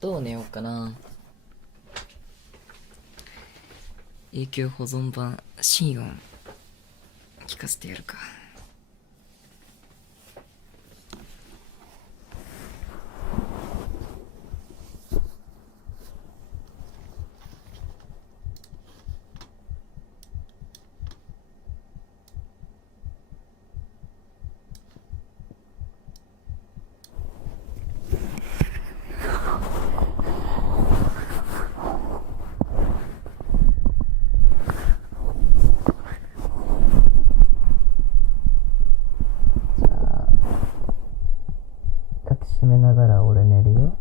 どう寝ようかな。永久保存版心音聞かせてやるか。抱きしめながら俺寝るよ。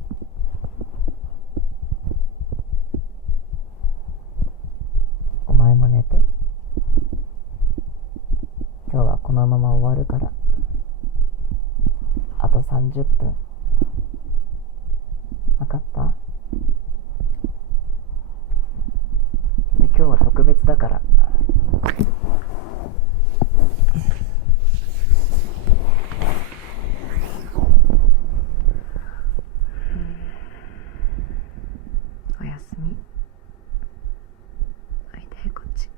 お前も寝て。今日はこのまま終わるから。あと30分。分かった？で、今日は特別だから。おやすみ。おいで、こっち。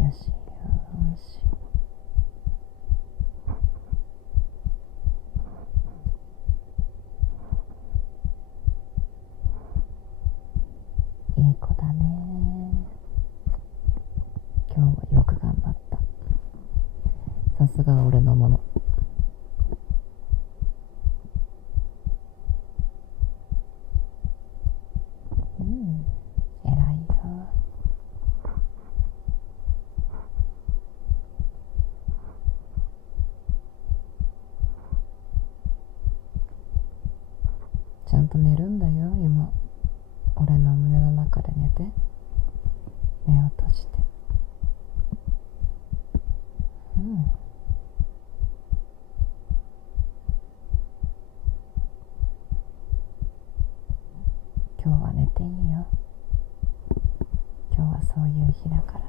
よしよし。いい子だね。今日はよく頑張った。さすが俺のもの。偉いよ。ちゃんと寝るんだよ、今。俺の胸の中で寝て。目を閉じて。今日は寝ていいよ。今日はそういう日だから。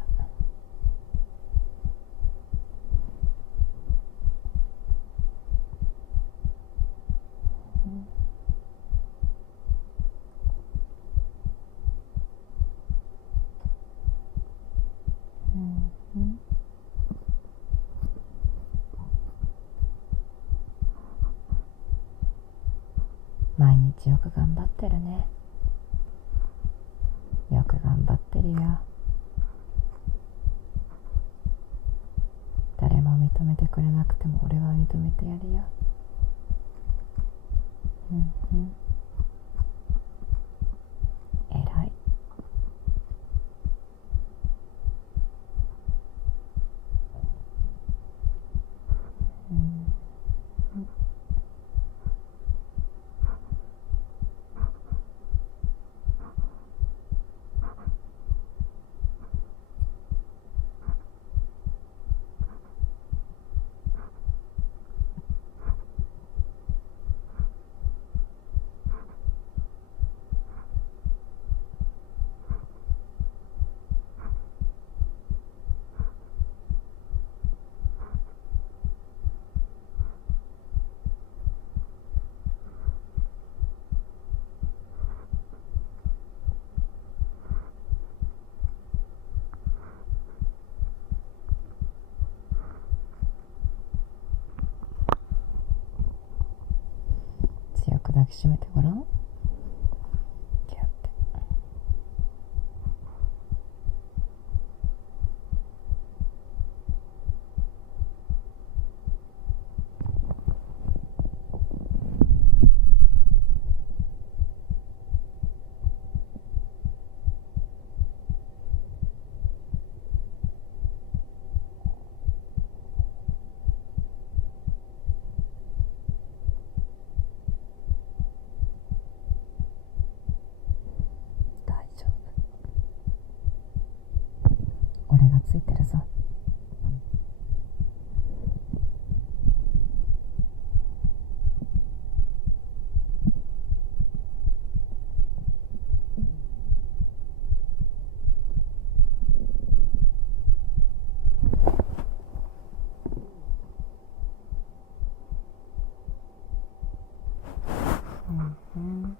毎日よく頑張ってるね。よく頑張ってるよ。誰も認めてくれなくても俺は認めてやるよ。偉い。強く抱きしめてごらん。ギュッて。うんうん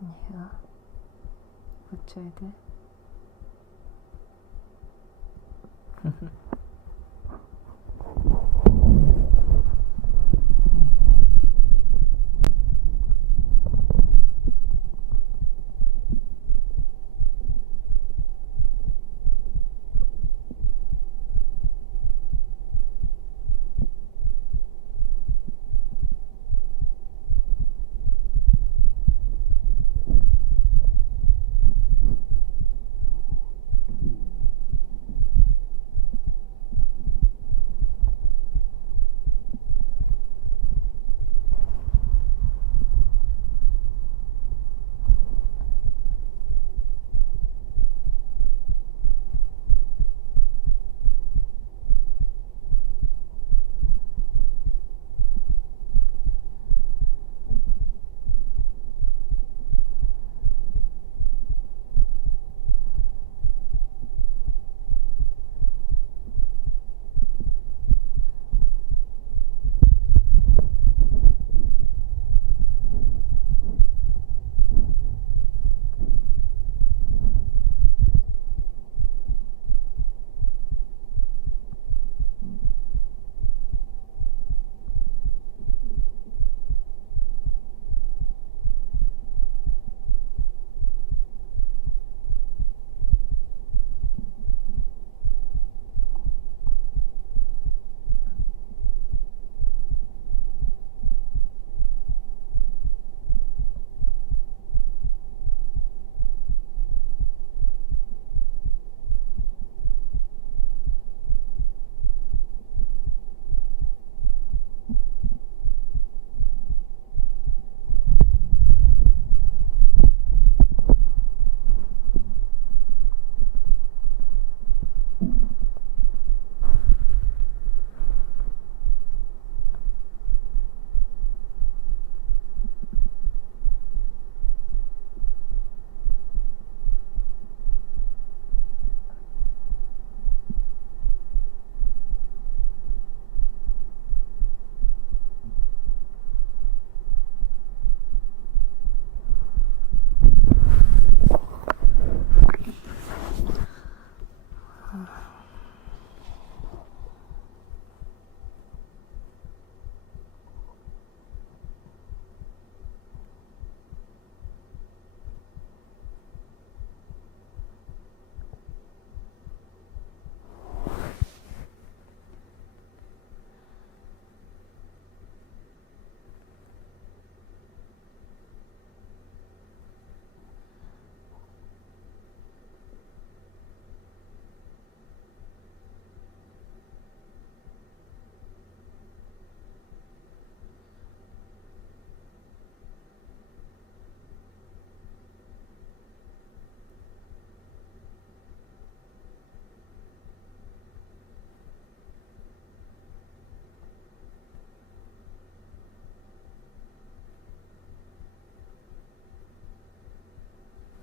ねえこっちおいで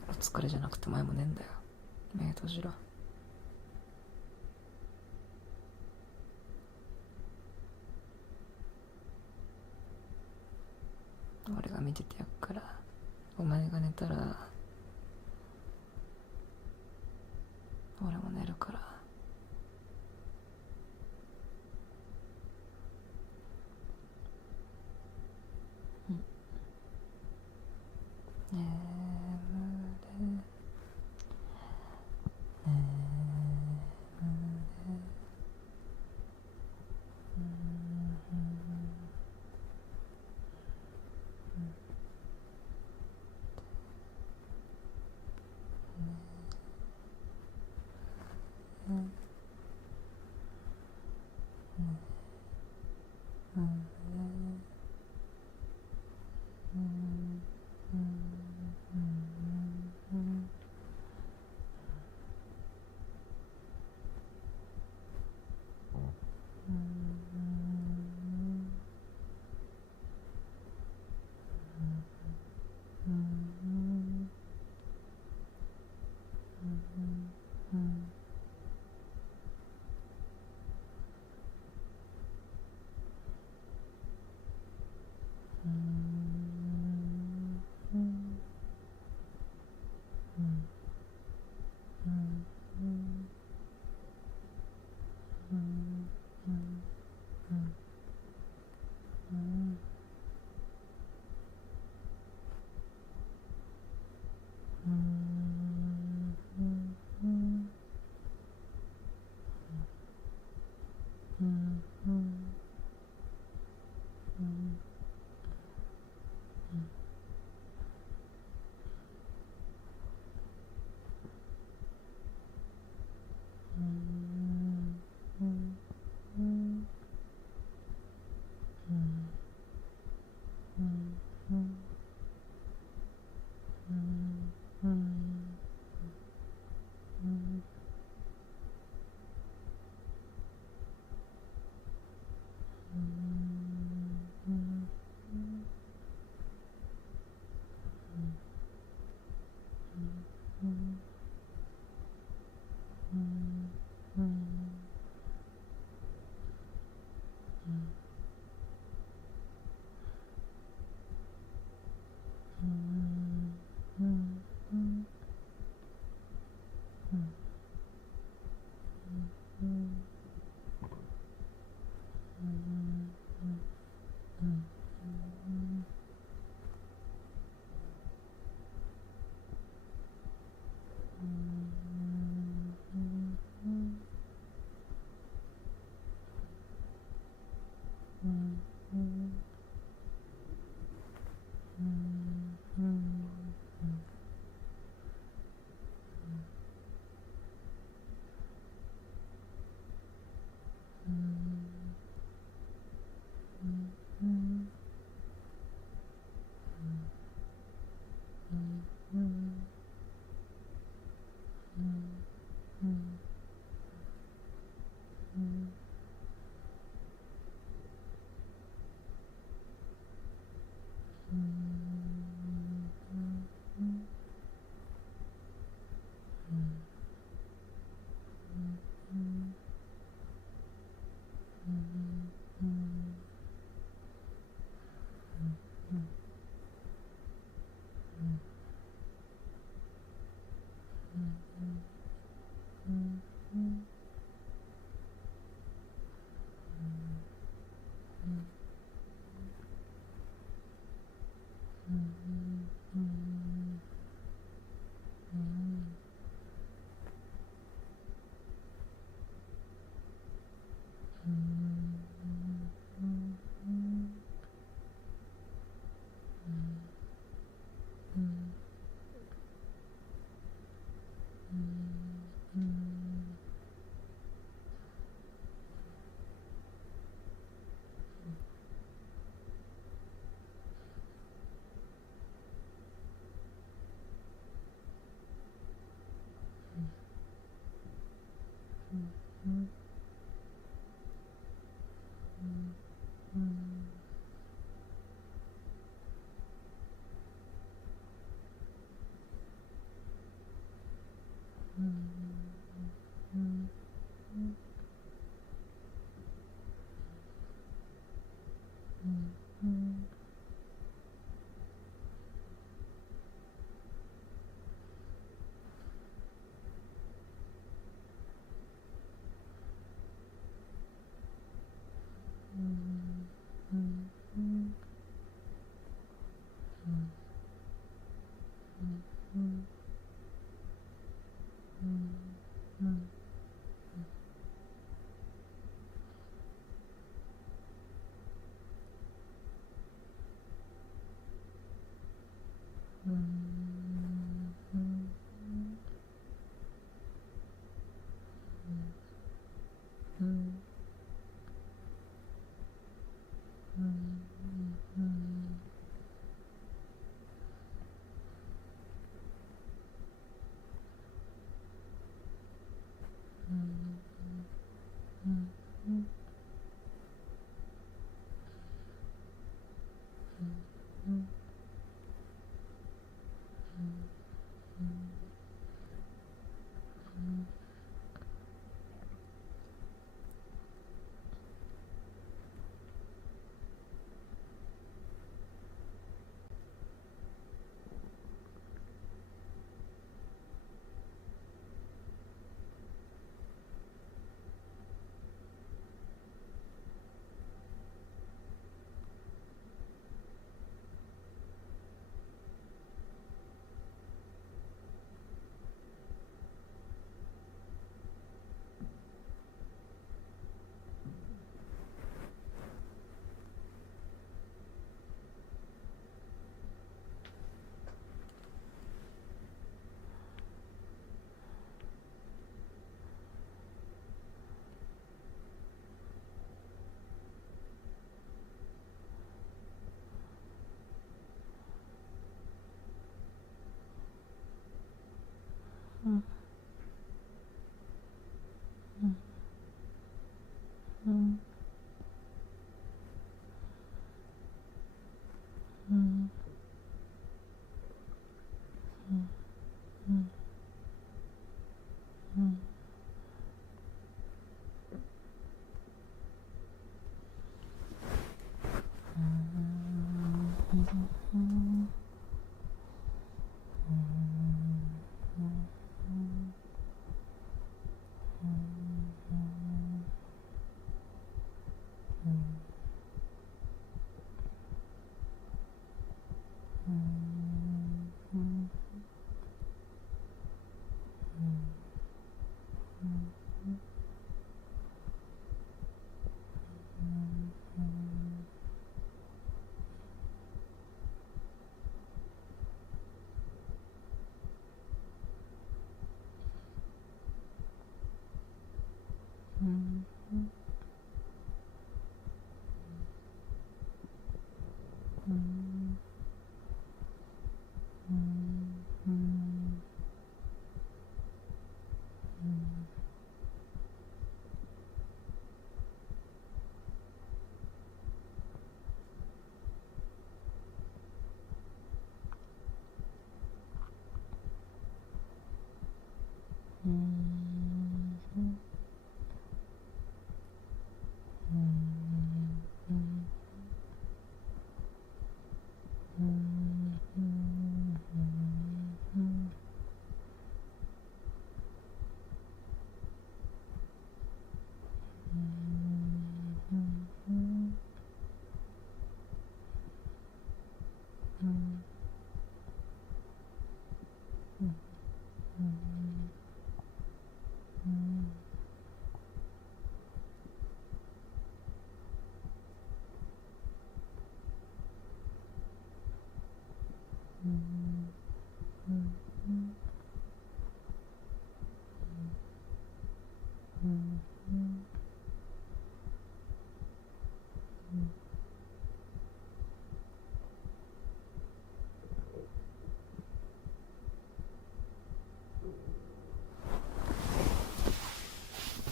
お疲れじゃなくて前もねえんだよ目閉じろ俺が見ててやっからお前が寝たら俺も寝るから眠れ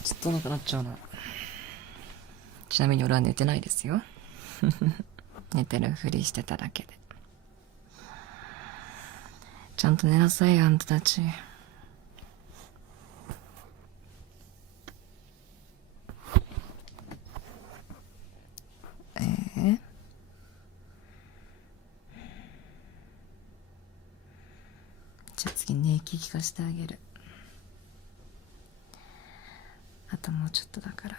ずっとなくなっちゃうな。ちなみに俺は寝てないですよ。寝てるふりしてただけで。ちゃんと寝なさいよ、あんたたち。じゃあ次寝息聞かせてあげる。あともうちょっとだから。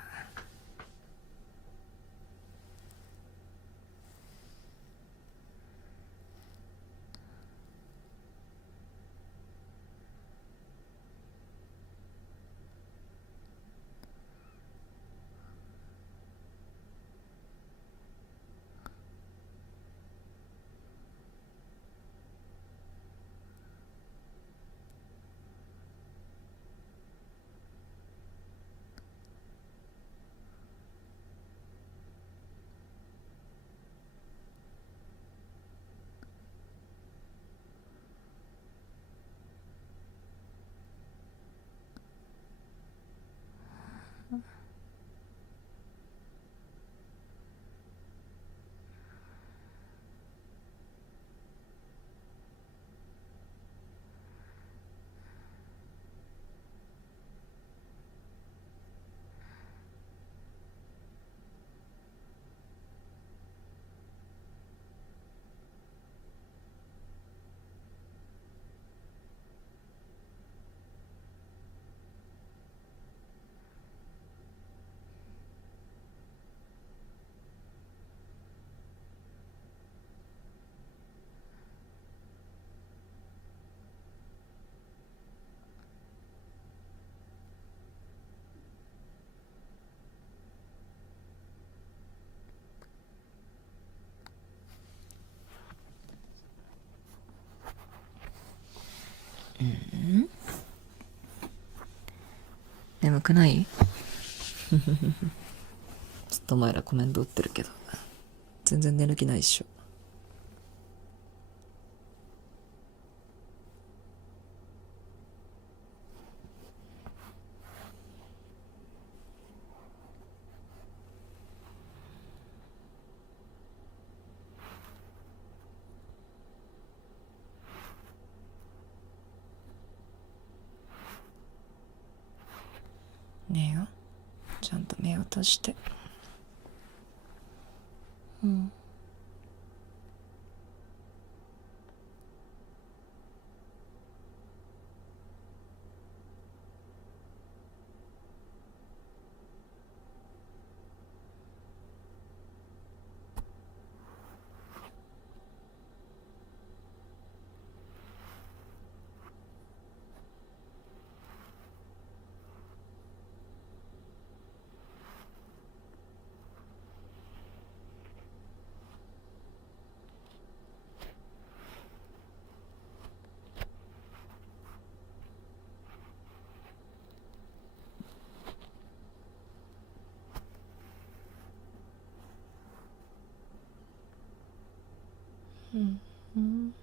眠くない？ずっとお前らコメント打ってるけど全然寝る気ないっしょ。寝よ、ちゃんと目を閉じて。うん。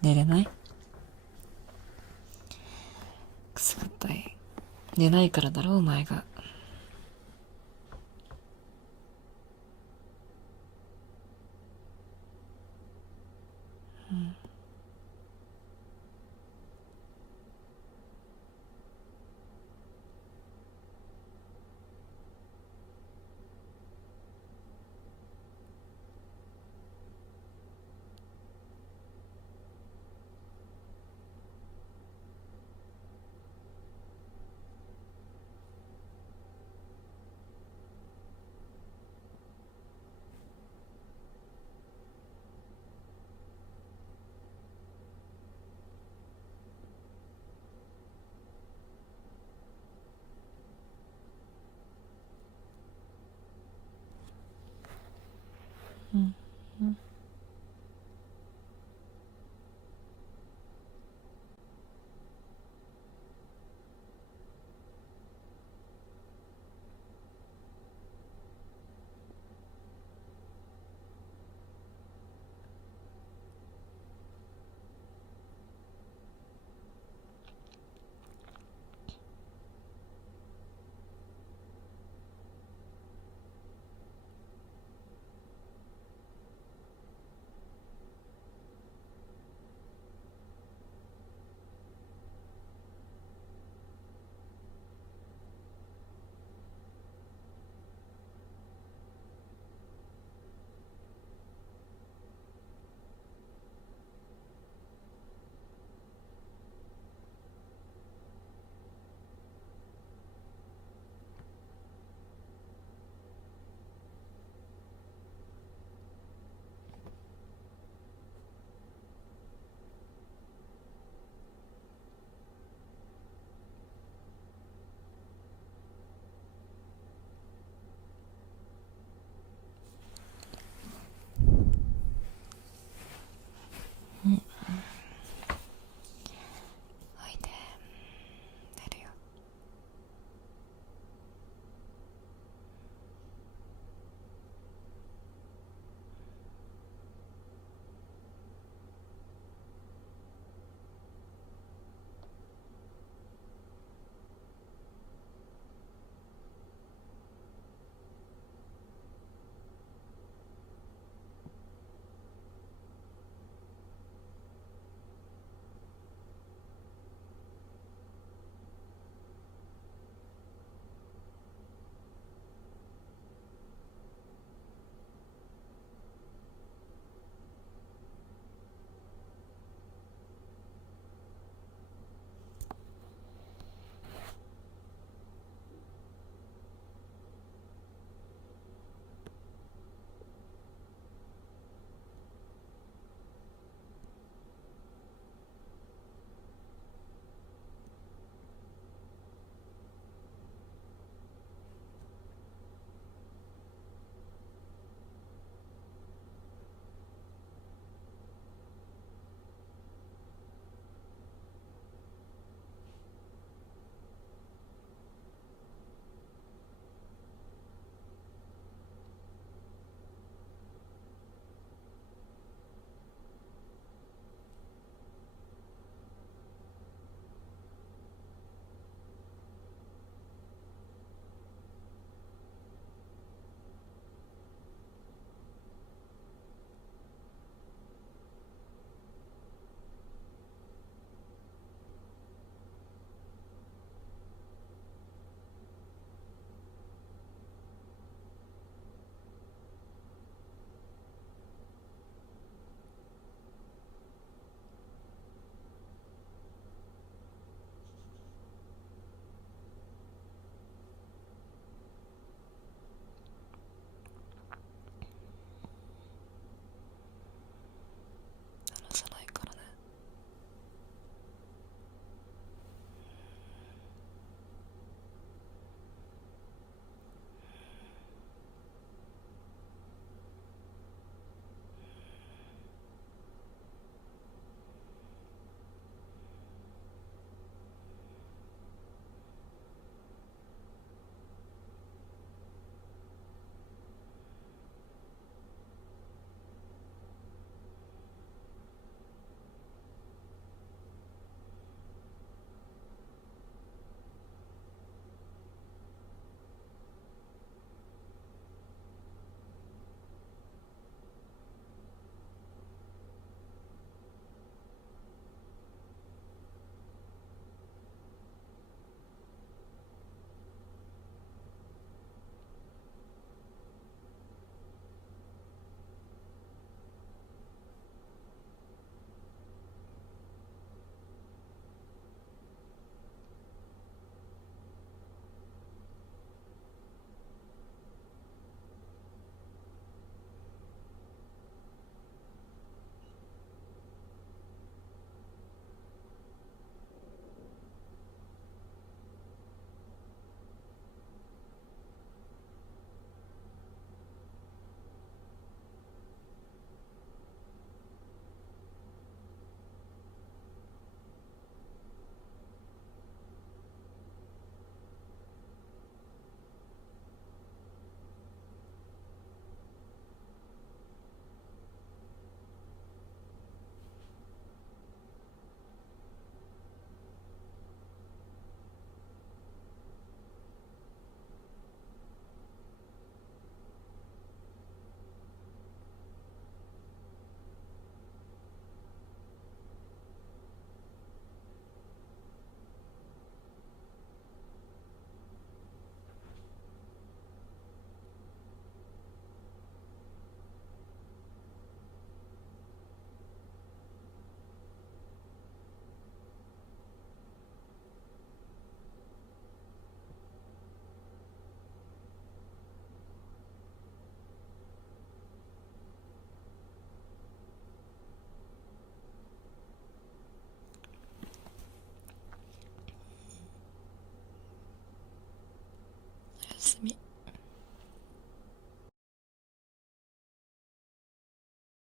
寝れない？くすぐったい。寝ないからだろ、お前が。うん。